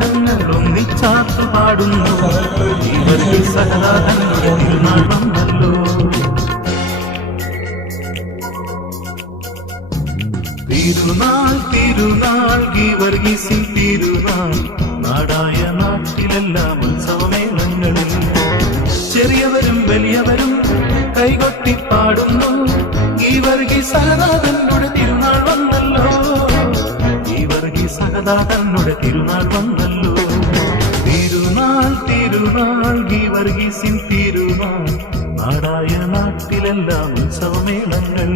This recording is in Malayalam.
ഞങ്ങൾ ഒന്നിച്ചാത്തു പാടുന്നു ഗീവർഗി സഹദാ തന്നുടെ തിരുനാൾ വന്നല്ലോ. തിരുനാൾ തിരുനാൾ ഗീവർഗീസിൻ തിരുനാൾ നാടായ നാട്ടിലെല്ലാം ഉത്സവമേളങ്ങളിൽ ചെറിയവരും വലിയവരും കൈകൊട്ടി പാടുന്നു ഗീവർഗീസ് സഹദാ തന്നുടെ തിരുനാൾ വന്നല്ലോ. ഗീവർഗീസ് സഹദാ തന്നുടെ തിരുനാൾ വന്നല്ലോ. തിരുനാൾ തിരുനാൾ ഗീവർഗീസിൻ തിരുനാൾ നാടായ നാട്ടിലെല്ലാം ഉത്സവമേളങ്ങൾ.